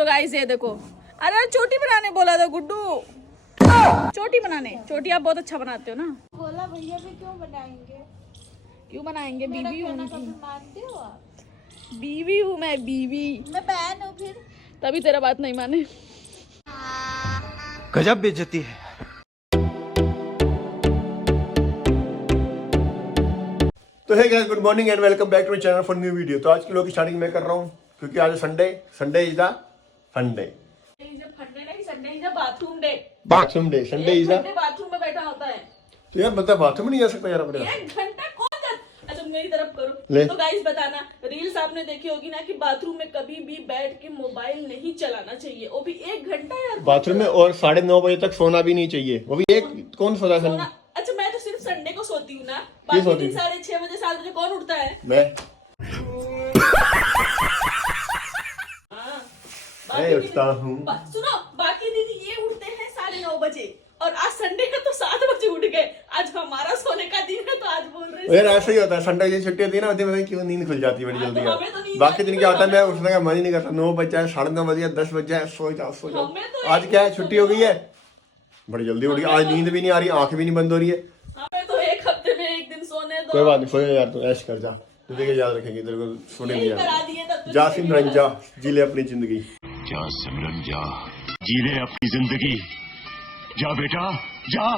तो गाइस ये देखो, अरे चोटी बनाने बोला था गुड्डू, चोटी बनाने। चोटी आप बहुत अच्छा बनाते हो ना। बोला भैया भी क्यों बनाएंगे? क्यों बनाएंगे? बीवी हूँ उनकी। मानते हो आप? बीवी हूँ मैं, बीवी। मैं बहन हूँ फिर। तभी तेरा बात नहीं माने। गजब बेइज्जती है। तो hey guys, good morning and welcome back to my channel for new video. तो आज की लोग की स्टार्टिंग मैं कर रहा हूँ क्योंकि आज Sunday is the fun day. Fun day नहीं, Sunday is bathroom day. Bathroom day, Sunday is the bathroom में बैठा होता है। तो यार बता, बाथरूम में नहीं जा सकता यार अपने। एक घंटा कौन जा? अच्छा मेरी तरफ करो ले। तो गाइस बताना, रील्स आपने देखी होगी ना कि बाथरूम में कभी भी बैठ के मोबाइल नहीं चलाना चाहिए, वो भी 1 घंटा यार बाथरूम में। और 9:30 बजे तक सोना भी नहीं चाहिए, वो भी एक। कौन सोता है? सोना। अच्छा मैं तो सिर्फ संडे को सोती हूँ ना, ये बाकी सोती दिन 6:30 बजे 7 बजे कौन उठता है? मैं बाकी उठता हूँ। सुनो, बाकी दिन ये उठते हैं 9:30 बजे, और आज संडे है तो 7 बजे उठ गए। आज हमारा सोने का दिन है तो आज बोल रहे हैं यार ऐसा ही होता है। संडे की छुट्टी होती है ना, होती है क्यों नींद खुल जाती है बड़ी जल्दी हमें तो यार। नींद बाकी आती दिन क्या होता है, मैं उठने का मन ही नहीं करता। 9 बज जाए, 9:30 बजे, 10 बज जाए, सो जाओ सो जाओ। हमें तो आज क्या है, छुट्टी हो गई है, बड़ी जल्दी उठ गई। आज नींद भी नहीं आ रही, आंखें भी नहीं बंद हो रही है। हमें तो 1 हफ्ते में 1 दिन सोने दो। कोई बात नहीं, सो जा यार, तू ऐश कर जा। तुझे क्या याद रखेंगे, तेरे को सोने यही दिया। करा दिए तब तो जा सिमरन जा, जी ले अपनी जिंदगी। जा सिमरन जा, जी ले अपनी जिंदगी। जा बेटा जा।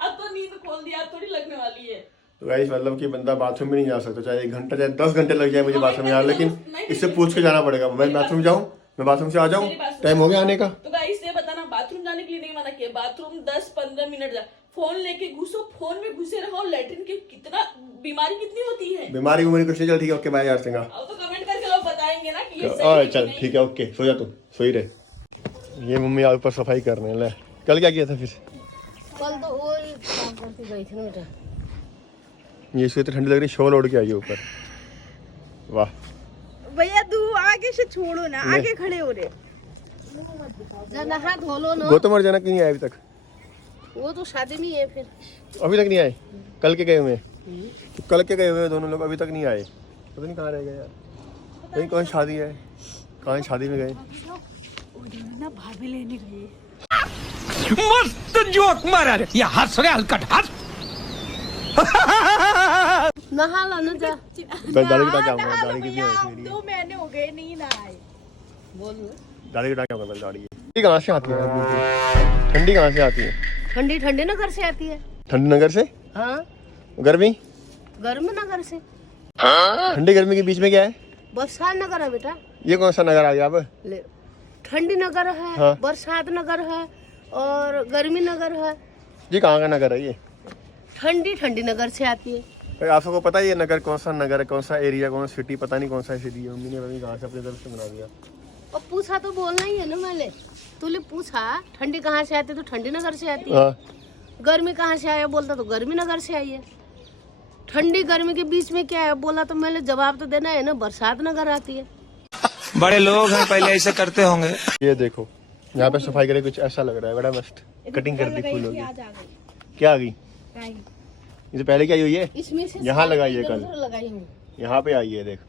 अब तो नींद खोल दिया, अब थोड़ी लगने वाली है। तो गाइस मतलब कि बंदा बाथरूम में नहीं जा सकता, चाहे 1 घंटा चाहे 10 घंटे लग जाए मुझे बाथरूम में यार, लेकिन इससे पूछ के जाना पड़ेगा। मैं बाथरूम जाऊँ, मैं बाथरूम से आ जाऊँ, टाइम हो गया आने का। तो गाइस ये बताना, बाथरूम जाने के लिए नहीं मना किया, बाथरूम 10-15 मिनट जा। फोन लेके घुसो, फोन में घुसे रहो। लैट्रिन की कितना बीमारी कितनी होती है। बीमारी उमारी कुछ नहीं। चल ठीक है, ओके बाय यार सिंगा। अब तो कमेंट करके लोग बताएंगे ना कि ये सही है कि चल नहीं। ठीक है, ओके सो जा, तू सो ही रहे। ये मम्मी आज ऊपर सफाई कर रहे हैं। ले, कल क्या किया था फिर? कल तो वही काम करती गई थी ना बेटा। ये इसको इतनी ठंडी लग रही, शॉल ओढ़ के आई है ऊपर। वाह भैया तू आगे से छोड़ो ना, आगे खड़े हो रहे। ज्यादा हाथ धोलो ना। गौतम और जनक नहीं आए अभी तक? वो तो शादी में है फिर। अभी तक नहीं आए? कल के गए हुए हैं? कल के गए हुए हैं दोनों लोग, अभी तक नहीं आए। पता नहीं कहाँ रह गए यार। कहीं कौन शादी है, कहाँ शादी में गए? ना भाभी लेने गए। मस्त जोक मारा रे, ये हंस रहे हलकट हंस। नहा ला ना जा। दाढ़ी कटा क्या होगा? दाढ़ी कितनी है मेरी? 2 महीने हो गए नहीं नहाए। बोलो दाढ़ी कटा क्या होगा? दाढ़ी ठंडी कहाँ से आती है? ठंडी कहाँ से आती है? ठंडी ठंडी नगर से आती है। ठंडी नगर से? हाँ गर्मी? गर्म नगर से। ठंडी गर्मी के बीच में क्या है? बरसात नगर है बेटा। ये कौन सा नगर आ गया अब? ले, ठंडी नगर है, हाँ। बरसात नगर है और गर्मी नगर है। जी कहाँ का नगर है ये? ठंडी ठंडी नगर से आती है। भाई आप सबको पता है ये नगर कौन सा नगर है, कौन सा एरिया, कौन सा सिटी, पता नहीं कौन सा सिटी है। मम्मी ने पता नहीं कहाँ से अपने तरफ से बना दिया। और पूछा तो बोलना ही है ना मैंने। तूने पूछा ठंडी कहाँ से आती है तो ठंडी नगर से आती है। हाँ। गर्मी कहाँ से आया बोलता तो गर्मी नगर से आई है। ठंडी गर्मी के बीच में क्या है बोला तो मैंने जवाब तो देना है ना, बरसात नगर आती है। बड़े लोग हैं, पहले ऐसे करते होंगे। ये देखो यहाँ पे सफाई करे, कुछ ऐसा लग रहा है, बड़ा मस्त कटिंग कर दी फूलों की। क्या आ गई? ये पहले क्या हुई है? इसमें से यहाँ लगाई है कल, लगाई हूँ। यहाँ पे आई है देख।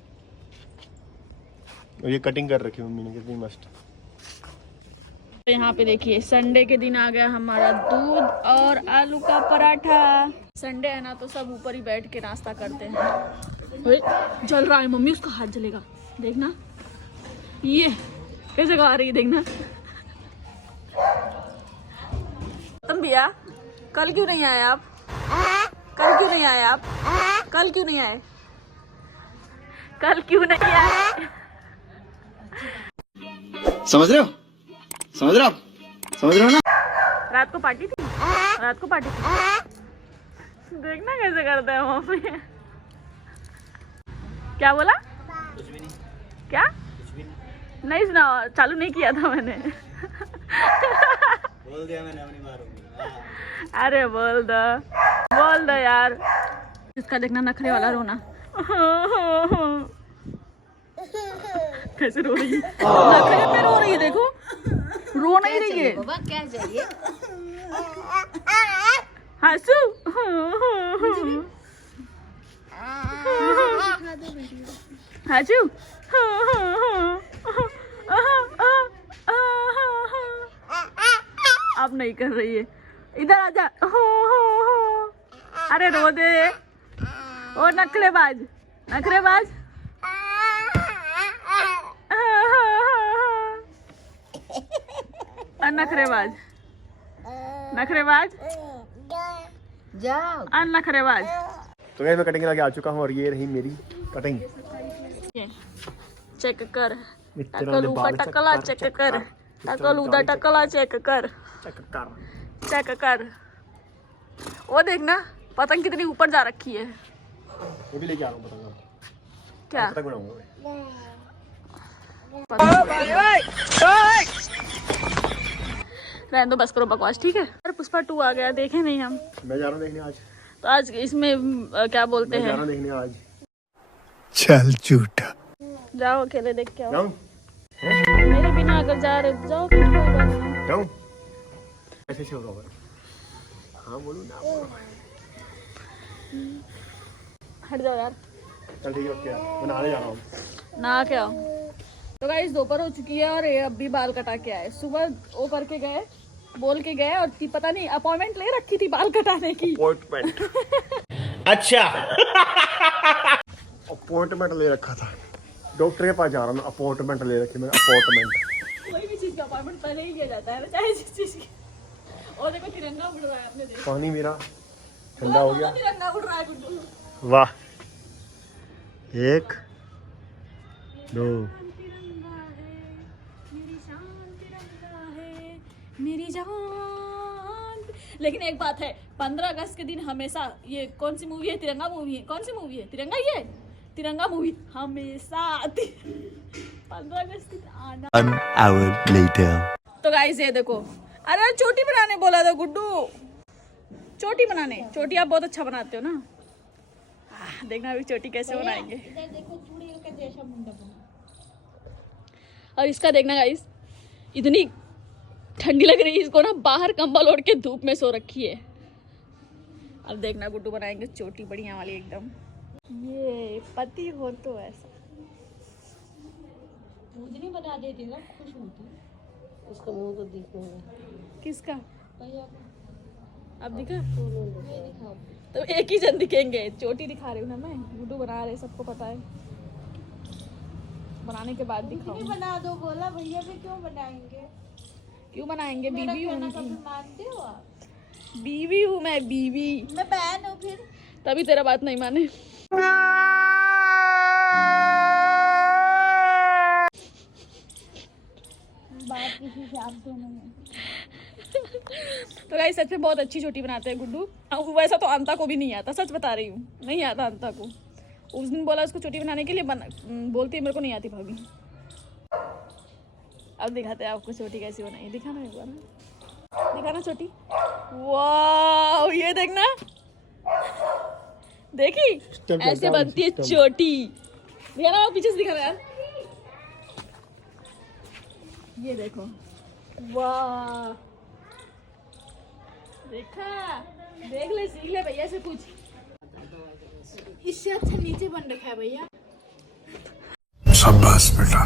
और ये कटिंग कर रखी मम्मी ने, कितनी मस्त। यहाँ पे देखिए, संडे के दिन आ गया हमारा दूध और आलू का पराठा। संडे है ना तो सब ऊपर ही बैठ के नाश्ता करते हैं। जल रहा है मम्मी, उसका हाथ जलेगा देखना। ये कैसे खा रही है देखना। तुम भैया कल क्यों नहीं आए आप? कल क्यों नहीं आए आप? कल क्यों नहीं आए? कल क्यों नहीं आए? समझ रहे हो? समझ रहे हो? समझ रहे हो ना? रात को पार्टी थी, रात को पार्टी थी। देखना कैसे करता है मम्मी। क्या बोला? कुछ भी नहीं। क्या? कुछ भी नहीं। नहीं सुना, चालू नहीं किया था मैंने। बोल दिया मैंने अपनी बार। अरे बोल दो यार। इसका देखना नखरे वाला रोना। कैसे रो रही है, नखरे पे रो रही है, देखो रो नहीं रही है। बाबा क्या चाहिए? हासू। हाजू। नहीं कर रही है। इधर आजा। हो। अरे रो दे। ओ नखरेबाज, नखरेबाज। नखरेबाज, नखरेबाज, जाओ। नखरेबाज। तो गाइस मैं कटिंग लगा आ चुका हूँ और ये रही मेरी कटिंग। चेक कर, टकलू का टकला चेक कर, टकलू दा टकला चेक कर, चेक कर। वो देखना पतंग कितनी ऊपर जा रखी है। मैं भी लेके आ रहा हूँ पतंग। क्या पतंग बनाऊंगा मैं। रहने दो, बस करो बकवास, ठीक है। अरे पुष्पा 2 आ गया, देखे नहीं हम। मैं जा रहा हूँ देखने आज। तो आज इसमें क्या बोलते मैं जा हैं, रहा हूँ देखने आज। चल झूठा। जाओ अकेले देख के आओ। जाऊँ? मेरे बिना अगर जा रहे हो तो जाओ, फिर कोई बात नहीं। जाऊँ? ऐसे से होगा। हाँ बोलूँ ना बोलूँ। हट जाओ यार। चल ठीक है, ओके मैं नहाने जा रहा हूँ। नहा के आओ। तो गाइस दोपहर हो चुकी है और ये अब भी बाल कटा के आए। सुबह वो करके गए, बोल के गए, और पता नहीं अपॉइंटमेंट ले रखी थी बाल कटाने की। अपॉइंटमेंट। अच्छा। अपॉइंटमेंट ले रखा था, डॉक्टर के पास जा रहा हूँ। अपॉइंटमेंट ले रखी मैंने, अपॉइंटमेंट। कोई भी चीज का अपॉइंटमेंट पहले ही किया जाता है ना, चाहे जिस चीज की। और देखो तिरंगा उड़ रहा है, आपने देखा? पानी मेरा ठंडा हो गया। तिरंगा उड़ रहा है गुड्डू। वाह। 1 2 मेरी जान। लेकिन एक बात है, 15 अगस्त के दिन हमेशा, ये कौन सी मूवी है, तिरंगा मूवी है, कौन सी मूवी है, तिरंगा ही है, तिरंगा मूवी हमेशा आती 15 अगस्त आना। 1 hour later. तो गाइस ये देखो, अरे चोटी बनाने बोला था गुड्डू, चोटी बनाने। चोटी आप बहुत अच्छा बनाते हो ना। देखना अभी चोटी कैसे बनाएंगे। और इसका देखना गाइस, इतनी ठंडी लग रही है इसको ना, बाहर कंबल ओढ़ के धूप में सो रखी है। अब देखना गुड्डू बनाएंगे चोटी बढ़िया वाली एकदम। ये पति हो तो ऐसा नहीं बना देती ना, खुश होती। उसका मुंह तो दिखेगा। किसका? भैया अब दिखा? ये दिखाओ। तो एक ही जन दिखेंगे। चोटी दिखा रही हूँ ना मैं, गुड्डू बना रहे, सबको पता है। बनाने के बाद दिखाओ। बना दो बोला, भैया भी क्यों बनाएंगे? क्यों बनाएंगे, बीवी हूँ उनकी। मानते हो आप? बीवी हूँ मैं, बीवी। मैं बहन हूँ फिर। तभी तेरा बात नहीं माने। बात किसी से आप दोनों में। तो गाइस सच में बहुत अच्छी चोटी बनाते हैं गुड्डू। वैसा तो अंता को भी नहीं आता, सच बता रही हूँ, नहीं आता अंता को। उस दिन बोला उसको चोटी बनाने के लिए, बोलती है मेरे को नहीं आती भाभी। अब दिखाते हैं आपको चोटी कैसी बनाई। दिखाना एक बार, दिखाना चोटी। वाह, ये देखना, देखी ऐसे बनती है चोटी। दिखाना, पीछे से दिखाना यार। ये देखो, वाह, देखा, देख ले, सीख ले, भैया से पूछ। इससे अच्छा नीचे बन रखा है भैया। शाबाश बेटा।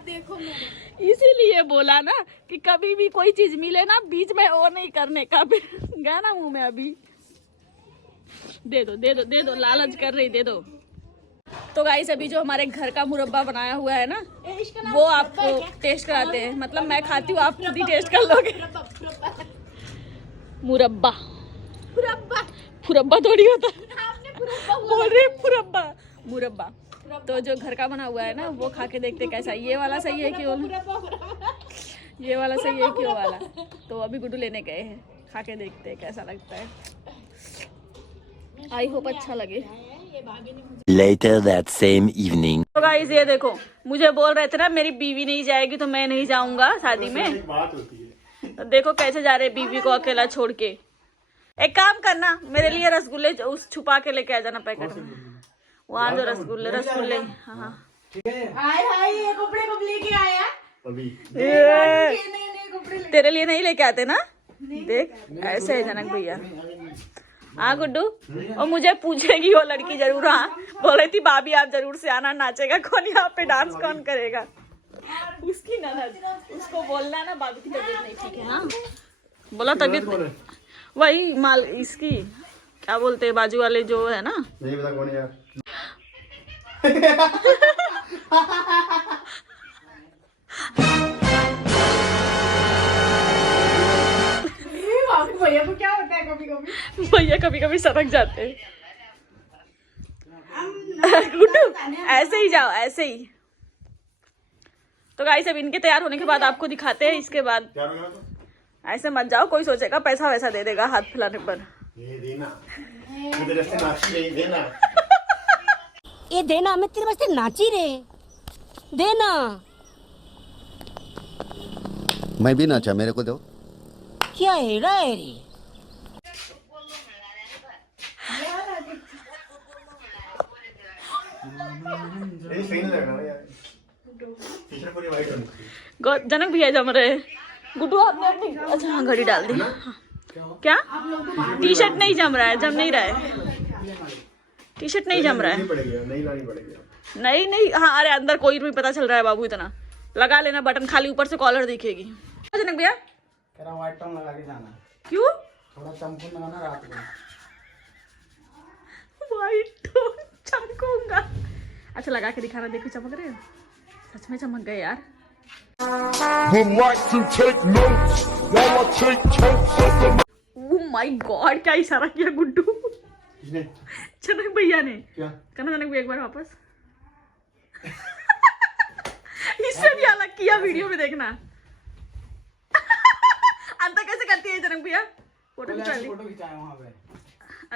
देखो मेरे, इसीलिए बोला ना कि कभी भी कोई चीज मिले ना, बीच में वो नहीं करने का। गाना मुंह में अभी दे दो, दे दो, दे दो, लालच कर रही, दे दो। तो गाइस अभी जो हमारे घर का मुरब्बा बनाया हुआ है ना, वो आपको टेस्ट कराते हैं। मतलब मैं खाती हूँ, आप खुद ही टेस्ट कर लोगे। मुरब्बा, मुरब्बा थोड़ी होता, बोल रही मुरब्बा, मुरब्बा। तो जो घर का बना हुआ है ना, वो खा के देखते कैसा, ये वाला सही है कि वो, ये वाला सही है कि वो वाला। तो अभी गुड्डू लेने गए हैं, खा के देखते हैं कैसा लगता है। आई होप अच्छा लगे। Later that same evening. तो गाइस ये देखो, मुझे बोल रहे थे ना मेरी बीवी नहीं जाएगी तो मैं नहीं जाऊंगा शादी में। बात होती है। तो देखो कैसे जा रहे बीवी को अकेला छोड़ के। एक काम करना, मेरे लिए रसगुल्ले उस छुपा के लेके आ जाना पैकेट में। वहाँ जो रसगुल्ले, रसगुल्ले, हाँ। ये कपड़े कब लेके आया? अभी तेरे लिए नहीं लेके आते ना, देख ऐसे है जनक भैया। हाँ गुड्डू, और मुझे पूछेगी वो लड़की जरूर। हाँ बोल रही थी भाभी आप जरूर से आना, नाचेगा कौन यहाँ पे, डांस कौन करेगा। उसकी ननद, उसको बोलना ना बाबू की तबीयत नहीं ठीक है। हाँ बोला तबीयत वही माल इसकी क्या बोलते हैं बाजू वाले जो है ना, नहीं पता कौन है यार। भैया को क्या होता है कभी कभी, भैया कभी कभी सटक जाते हैं। गुड्डू ऐसे ही जाओ, ऐसे ही। तो गाइस अब इनके तैयार होने के बाद आपको दिखाते हैं। इसके बाद ऐसे मत जाओ, कोई सोचेगा पैसा वैसा दे देगा हाथ फैलाने पर। ये देना, तेरे से नाची रे, देना। ये देना, मैं तेरे वास्ते नाची रे, देना। मैं भी नाचा, मेरे को दो। क्या हेड़ा है रे? ये सही नहीं लग रहा यार, टी-शर्ट पूरी वाइट होनी चाहिए। जनक भैया जम रहे हैं। गुड्डू आपने अपनी अच्छा हाँ घड़ी डाल दी। क्या टी शर्ट नहीं जम रहा है, जम नहीं रहा है, टी शर्ट नहीं जम रहा है। नहीं लानी पड़ेगी। नहीं हाँ, अरे अंदर कोई नहीं पता चल रहा है बाबू, इतना लगा लेना बटन, खाली ऊपर से कॉलर दिखेगी। जनक भैया व्हाइट टोन लगा के जाना, क्यों? थोड़ा चमकू लगाना रात को। व्हाइट टोन चमकूंगा। अच्छा लगा के दिखाना, देखो चमक रहे हैं, सच में चमक गए यार। ओह माय गॉड, क्या इशारा किया गुड्डू जनक भैया ने। क्या कहना जनक भैया एक बार वापस। इससे भी अलग किया, वीडियो में देखना। अंता कैसे करती है जनक भैया? फोटो खिंचा ली। फोटो खिंचाए वहां पे।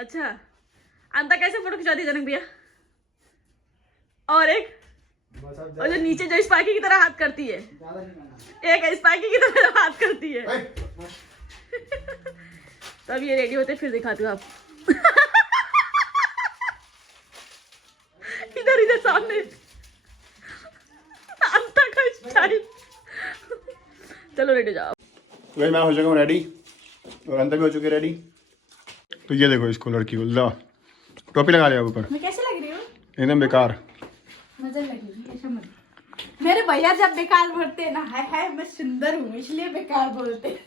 अच्छा अंता कैसे फोटो खिंचाती है जनक भैया? और एक और जो नीचे जो स्पाइकी की तरह हाथ करती है, एक स्पाइकी की तरह हाथ करती है। तब ये रेडी होते फिर दिखाती हूँ आप। इधर इधर सामने अंता का स्टाइल। चलो रेडी जाओ। वही मैं हो चुका हूँ रेडी और अंदर भी हो चुके रेडी। तो ये देखो इसको, लड़की को ला टोपी लगा लिया ऊपर। मैं कैसे लग रही हूँ? एकदम बेकार। मजा लगी ऐसा मत। मेरे भैया जब बेकार बोलते हैं ना, हाय मैं सुंदर हूँ इसलिए बेकार बोलते हैं।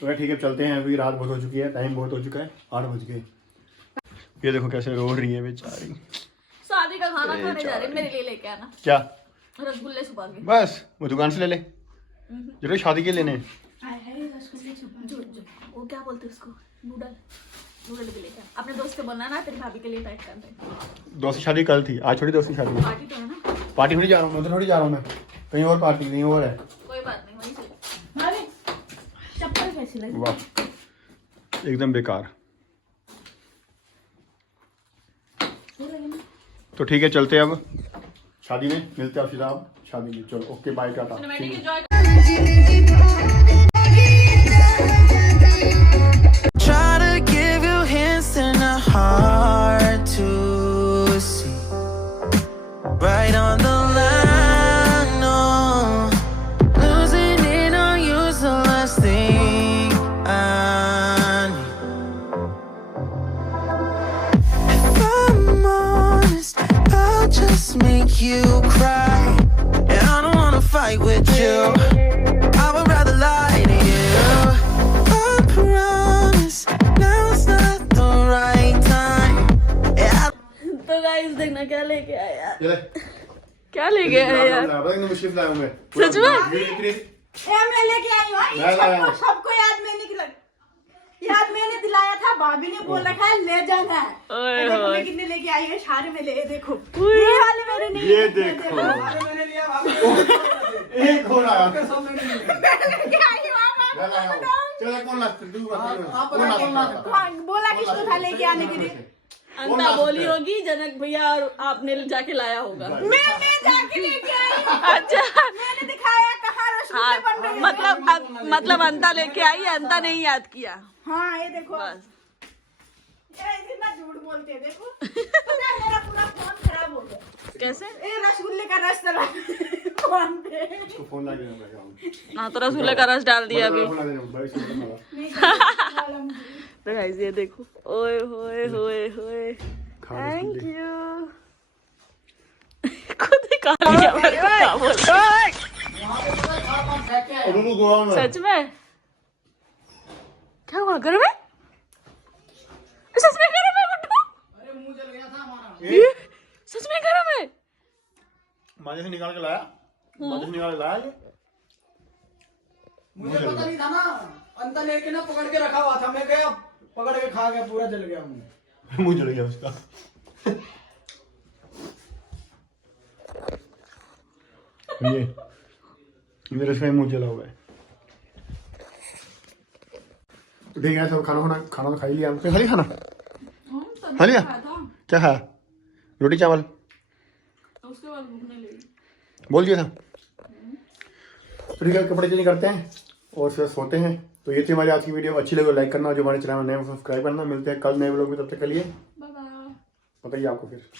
तो ठीक है चलते हैं, अभी रात बहुत हो चुकी है, टाइम बहुत हो चुका है, 8 बज गए। ये देखो कैसे रो रही है बेचारी। शादी का खाना खाने जा रहे हैं, मेरे लिए लेके आना। क्या? रसगुल्ले छुपा के। बस वो दुकान से ले ले, जरूर शादी के लेने। रसगुल्ले छुपा जो वो क्या बोलते हैं उसको, नूडल भी लेकर अपने दोस्त से बोलना ना, तेरी भाभी के लिए पैक कर दे। दोस्त की शादी कल थी, आज थोड़ी दोस्त की शादी है। पार्टी तो है ना? पार्टी थोड़ी जा रहा हूँ मैं, तो थोड़ी जा रहा हूँ मैं, कहीं और पार्टी कहीं और है। कोई बात नहीं, वहीं से। भाभी चप्पल कैसी लगी? वाह एकदम बेकार। तो ठीक है चलते हैं अब शादी में, मिलते हैं सीधा अब शादी में। चलो okay bye, tata. Try to give you hints and a hard to see. Right on the line, no. Losing it on you's the last thing I need. If I'm honest, I'll just make you cry. And I don't wanna fight with you. I would rather lie to you. I promise now's not the right time. तो guys देखना क्या लेके आया, ये ले। क्या लेके आया यार? मुश्किल लाया हूँ मैं। सच में? मैं लेके आई हूँ। सबको याद मैंने दिलाया था, भाभी ने बोल रखा है ले जाना है। देखो मैं कितने लेके आई है, सारे में ले, देखो ये वाले मेरे नहीं। ये देखो मैंने लिया भाभी। एक हो रहा है। लेके आई हूँ चलो कौन लास्ट तू बता। बोला किसको था लेके आने के लिए? अंता बोली होगी जनक भैया और आपने जाके लाया होगा। मैंने जाके लेके आई। अच्छा मैंने दिखाया कहाँ रसगुल्ले बन रहे हैं। मतलब अंता लेके आई, अंता नहीं याद किया। हाँ ये देखो बस ये इतना झूठ बोलते हैं। देखो पता है मेरा पूरा फोन खराब हो गया। कैसे? ये रसगुल्ले का रस चला फोन पे। इसको फोन ला के हाँ तो रसगुल्ले का रस डाल दिया अभी। तो गाइस ये देखो, ओए होए होए होए, थैंक यू। खुद कहा लिया मेरे को क्या बोल रुको गोवा में सच में क्या हुआ गर्म है सच में गर्म है गुड्डू अरे मुंह जल गया था हमारा। ये सच में गर्म है माजे से निकाल के लाया माजे से निकाल के लाया ये मुझे पता नहीं था ना, अंतर लेके ना पकड़ के रखा हुआ था, मैं गया पकड़ के खा गया, पूरा जल गया मुंह। मुंह जल गया उसका। ये मेरे से मुंह जला हुआ है। तो ठीक है सब खाना तो खा ही लिया हमने। खा लिया खाना खा लिया क्या खाया रोटी चावल उसके बाद भूख नहीं लगी बोल दिया था। तो ठीक है कपड़े चेंज करते हैं और फिर सोते हैं। तो ये थी हमारी आज की वीडियो। अच्छी लगे लाइक करना, जो हमारे चैनल में नए सब्सक्राइब करना। मिलते हैं कल नए व्लॉग में, तब तक के लिए बाय बाय बताइए आपको फिर।